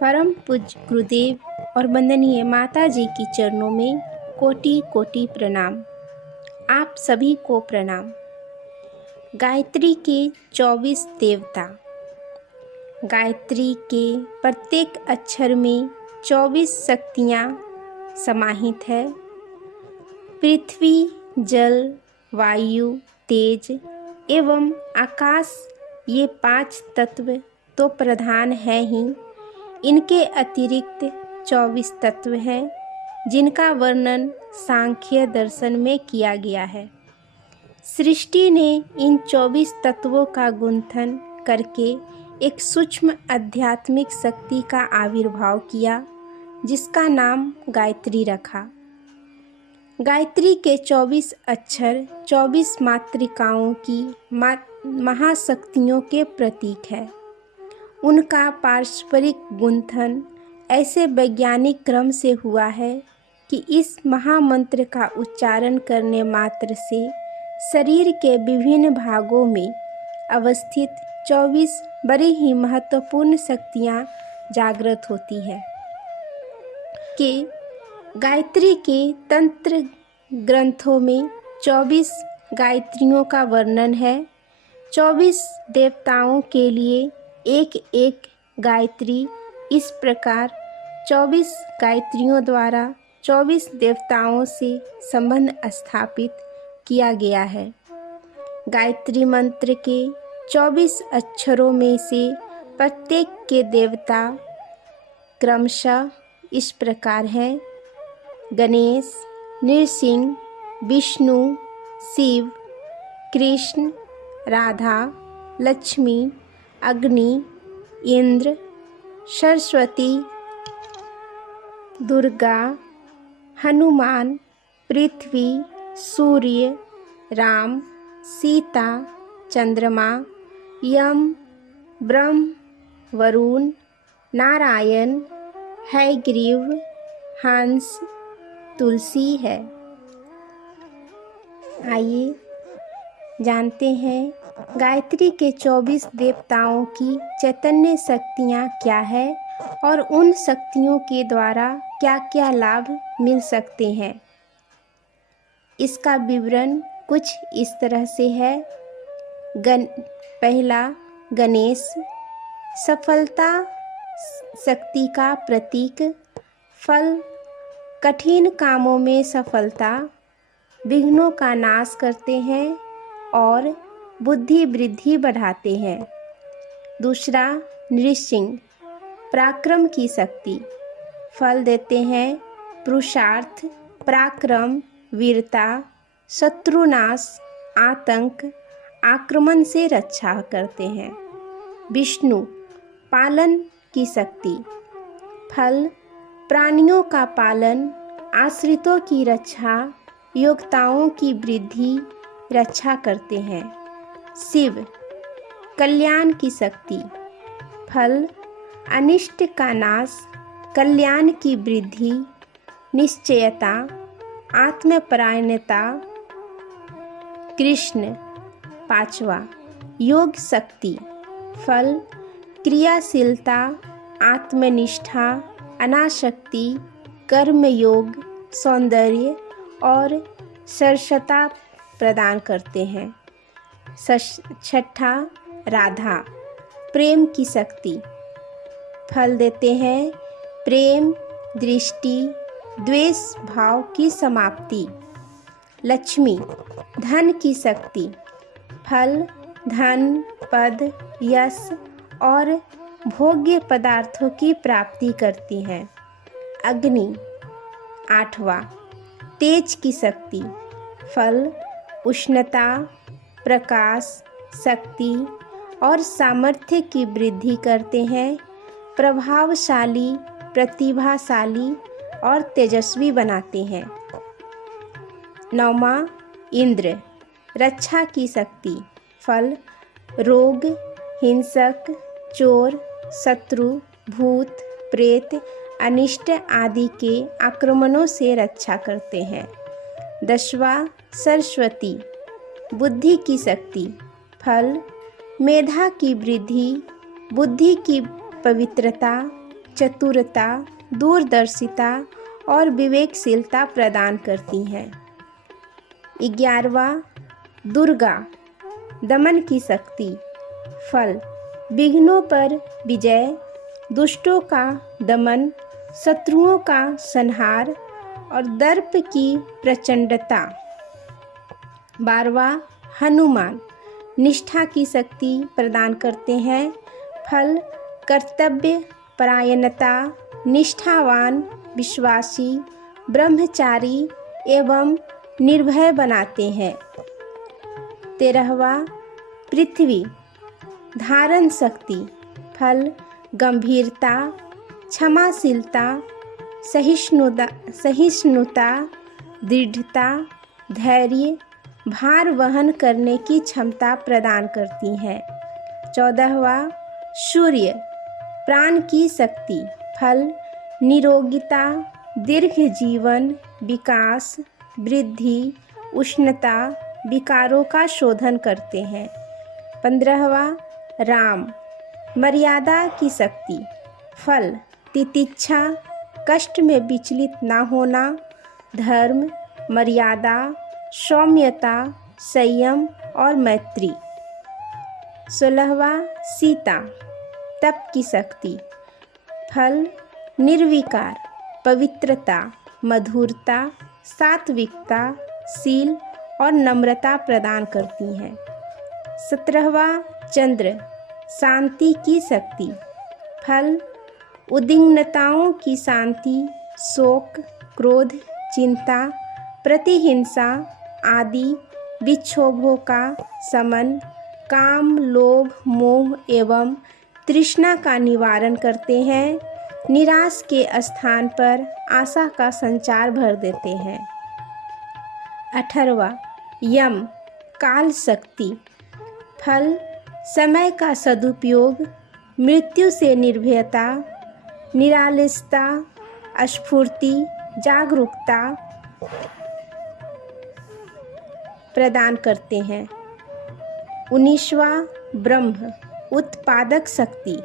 परम पूज्य गुरुदेव और वंदनीय माता जी की चरणों में कोटि कोटि प्रणाम। आप सभी को प्रणाम। गायत्री के 24 देवता। गायत्री के प्रत्येक अक्षर में 24 शक्तियाँ समाहित है। पृथ्वी, जल, वायु, तेज एवं आकाश, ये 5 तत्व तो प्रधान है ही, इनके अतिरिक्त 24 तत्व हैं जिनका वर्णन सांख्य दर्शन में किया गया है। सृष्टि ने इन 24 तत्वों का गुंथन करके एक सूक्ष्म आध्यात्मिक शक्ति का आविर्भाव किया, जिसका नाम गायत्री रखा। गायत्री के 24 अक्षर 24 मातृकाओं की महाशक्तियों के प्रतीक है। उनका पारस्परिक गुंथन ऐसे वैज्ञानिक क्रम से हुआ है कि इस महामंत्र का उच्चारण करने मात्र से शरीर के विभिन्न भागों में अवस्थित 24 बड़ी ही महत्वपूर्ण शक्तियाँ जागृत होती है। कि गायत्री के तंत्र ग्रंथों में 24 गायत्रियों का वर्णन है। 24 देवताओं के लिए एक एक गायत्री, इस प्रकार 24 गायत्रियों द्वारा 24 देवताओं से संबंध स्थापित किया गया है। गायत्री मंत्र के 24 अक्षरों में से प्रत्येक के देवता क्रमशः इस प्रकार हैं: गणेश, नृसिंह, विष्णु, शिव, कृष्ण, राधा, लक्ष्मी, अग्नि, इंद्र, सरस्वती, दुर्गा, हनुमान, पृथ्वी, सूर्य, राम, सीता, चंद्रमा, यम, ब्रह्म, वरुण, नारायण, हयग्रीव, हंस, तुलसी है। आइए जानते हैं गायत्री के 24 देवताओं की चैतन्य शक्तियाँ क्या है और उन शक्तियों के द्वारा क्या क्या लाभ मिल सकते हैं। इसका विवरण कुछ इस तरह से है। पहला, गणेश, सफलता शक्ति का प्रतीक। फल, कठिन कामों में सफलता, विघ्नों का नाश करते हैं और बुद्धि वृद्धि बढ़ाते हैं। दूसरा, नृसिंह, पराक्रम की शक्ति। फल देते हैं पुरुषार्थ, पराक्रम, वीरता, शत्रुनाश, आतंक, आक्रमण से रक्षा करते हैं। विष्णु, पालन की शक्ति। फल, प्राणियों का पालन, आश्रितों की रक्षा, योग्यताओं की वृद्धि, रक्षा करते हैं। शिव, कल्याण की शक्ति। फल, अनिष्ट का नाश, कल्याण की वृद्धि, निश्चयता, आत्मपरायणता। कृष्ण, पांचवा, योग शक्ति। फल, क्रियाशीलता, आत्मनिष्ठा, अनासक्ति, कर्मयोग, सौंदर्य और सरसता प्रदान करते हैं। छठा, राधा, प्रेम की शक्ति। फल देते हैं प्रेम, दृष्टि, द्वेष भाव की समाप्ति। लक्ष्मी, धन की शक्ति। फल, धन, पद, यश और भोग्य पदार्थों की प्राप्ति करती हैं। अग्नि, आठवां, तेज की शक्ति। फल, उष्णता, प्रकाश, शक्ति और सामर्थ्य की वृद्धि करते हैं। प्रभावशाली, प्रतिभाशाली और तेजस्वी बनाते हैं। नौवां, इंद्र, रक्षा की शक्ति। फल, रोग, हिंसक, चोर, शत्रु, भूत, प्रेत, अनिष्ट आदि के आक्रमणों से रक्षा करते हैं। 10वां, सरस्वती, बुद्धि की शक्ति। फल, मेधा की वृद्धि, बुद्धि की पवित्रता, चतुरता, दूरदर्शिता और विवेकशीलता प्रदान करती हैं। 11वां दुर्गा, दमन की शक्ति। फल विघ्नों पर विजय, दुष्टों का दमन, शत्रुओं का संहार और दर्प की प्रचंडता। 12वां हनुमान, निष्ठा की शक्ति प्रदान करते हैं। फल कर्तव्य परायणता, निष्ठावान, विश्वासी, ब्रह्मचारी एवं निर्भय बनाते हैं। 13वां पृथ्वी, धारण शक्ति। फल गंभीरता, क्षमाशीलता, सहिष्णुता, दृढ़ता, धैर्य, भार वहन करने की क्षमता प्रदान करती हैं। 14वां सूर्य, प्राण की शक्ति। फल निरोगिता, दीर्घ जीवन, विकास, वृद्धि, उष्णता, विकारों का शोधन करते हैं। 15वां राम, मर्यादा की शक्ति। फल तितिक्षा, कष्ट में विचलित न होना, धर्म, मर्यादा, सौम्यता, संयम और मैत्री। 16वां सीता, तप की शक्ति। फल निर्विकार, पवित्रता, मधुरता, सात्विकता, शील और नम्रता प्रदान करती हैं। 17वां चंद्र, शांति की शक्ति। फल उद्विग्नताओं की शांति, शोक, क्रोध, चिंता, प्रतिहिंसा आदि विक्षोभों का शमन, काम, लोभ, मोह एवं तृष्णा का निवारण करते हैं। निराश के स्थान पर आशा का संचार भर देते हैं। 18वां यम, काल शक्ति। फल समय का सदुपयोग, मृत्यु से निर्भयता, निरालसता, स्फूर्ति, जागरूकता प्रदान करते हैं। 19वां ब्रह्म, उत्पादक शक्ति।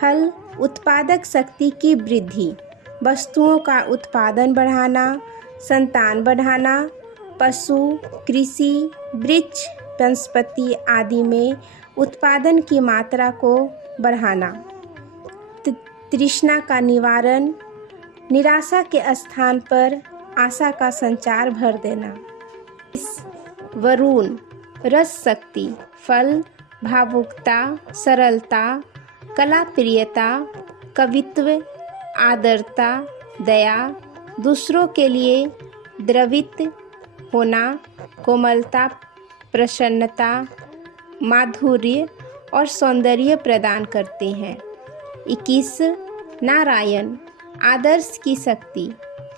फल उत्पादक शक्ति की वृद्धि, वस्तुओं का उत्पादन बढ़ाना, संतान बढ़ाना, पशु, कृषि, वृक्ष, वनस्पति आदि में उत्पादन की मात्रा को बढ़ाना, तृष्णा का निवारण, निराशा के स्थान पर आशा का संचार भर देना। वरुण, रस शक्ति। फल भावुकता, सरलता, कला प्रियता, कवित्व, आदरता, दया, दूसरों के लिए द्रवित होना, कोमलता, प्रसन्नता, माधुर्य और सौंदर्य प्रदान करते हैं। 21 नारायण, आदर्श की शक्ति।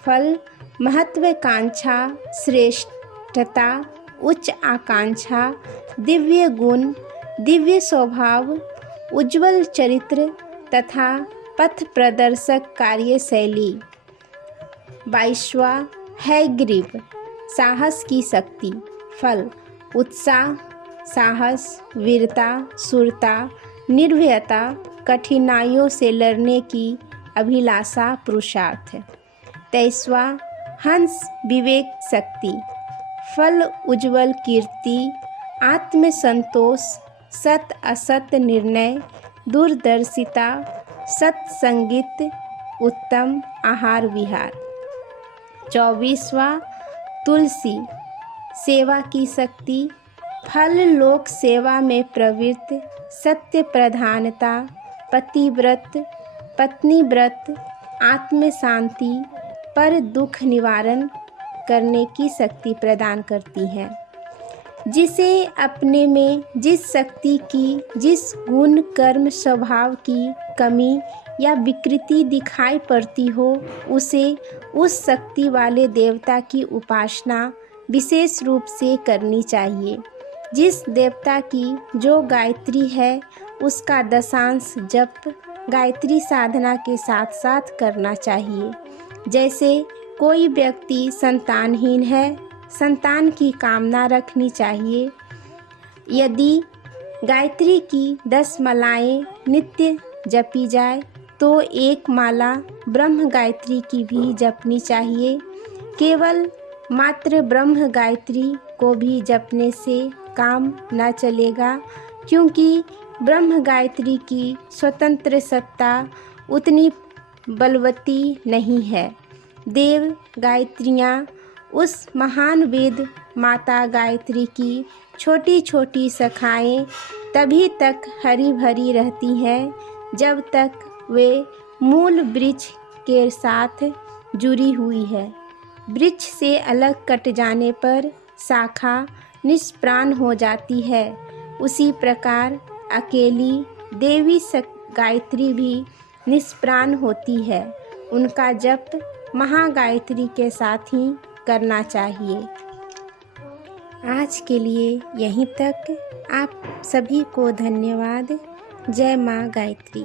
फल महत्वाकांक्षा, श्रेष्ठता, उच्च आकांक्षा, दिव्य गुण, दिव्य स्वभाव, उज्ज्वल चरित्र तथा पथ प्रदर्शक कार्यशैली। 22वां हैग्रीव, साहस की शक्ति। फल उत्साह, साहस, वीरता, शूरता, निर्भयता, कठिनाइयों से लड़ने की अभिलाषा, पुरुषार्थ। 23वां हंस, विवेक शक्ति। फल उज्ज्वल कीर्ति, आत्मसंतोष, सत असत निर्णय, दूरदर्शिता, सत्संगित, उत्तम आहार विहार। 24वां तुलसी, सेवा की शक्ति। फल लोक सेवा में प्रवृत्त, सत्य प्रधानता, पतिव्रत, पत्नी व्रत, आत्म शांति, पर दुख निवारण करने की शक्ति प्रदान करती हैं। जिसे अपने में जिस शक्ति की, जिस गुण, कर्म, स्वभाव की कमी या विकृति दिखाई पड़ती हो, उसे उस शक्ति वाले देवता की उपासना विशेष रूप से करनी चाहिए। जिस देवता की जो गायत्री है, उसका दशांश जप गायत्री साधना के साथ साथ करना चाहिए। जैसे कोई व्यक्ति संतानहीन है, संतान की कामना रखनी चाहिए। यदि गायत्री की 10 मालाएं नित्य जपी जाए तो एक माला ब्रह्म गायत्री की भी जपनी चाहिए। केवल मात्र ब्रह्म गायत्री को भी जपने से काम न चलेगा, क्योंकि ब्रह्म गायत्री की स्वतंत्र सत्ता उतनी बलवती नहीं है। देव गायत्रियाँ उस महान वेद माता गायत्री की छोटी छोटी शाखाएँ तभी तक हरी भरी रहती हैं जब तक वे मूल वृक्ष के साथ जुड़ी हुई है। वृक्ष से अलग कट जाने पर शाखा निष्प्राण हो जाती है। उसी प्रकार अकेली देवी गायत्री भी निष्प्राण होती है। उनका जप महागायत्री के साथ ही करना चाहिए। आज के लिए यहीं तक। आप सभी को धन्यवाद। जय माँ गायत्री।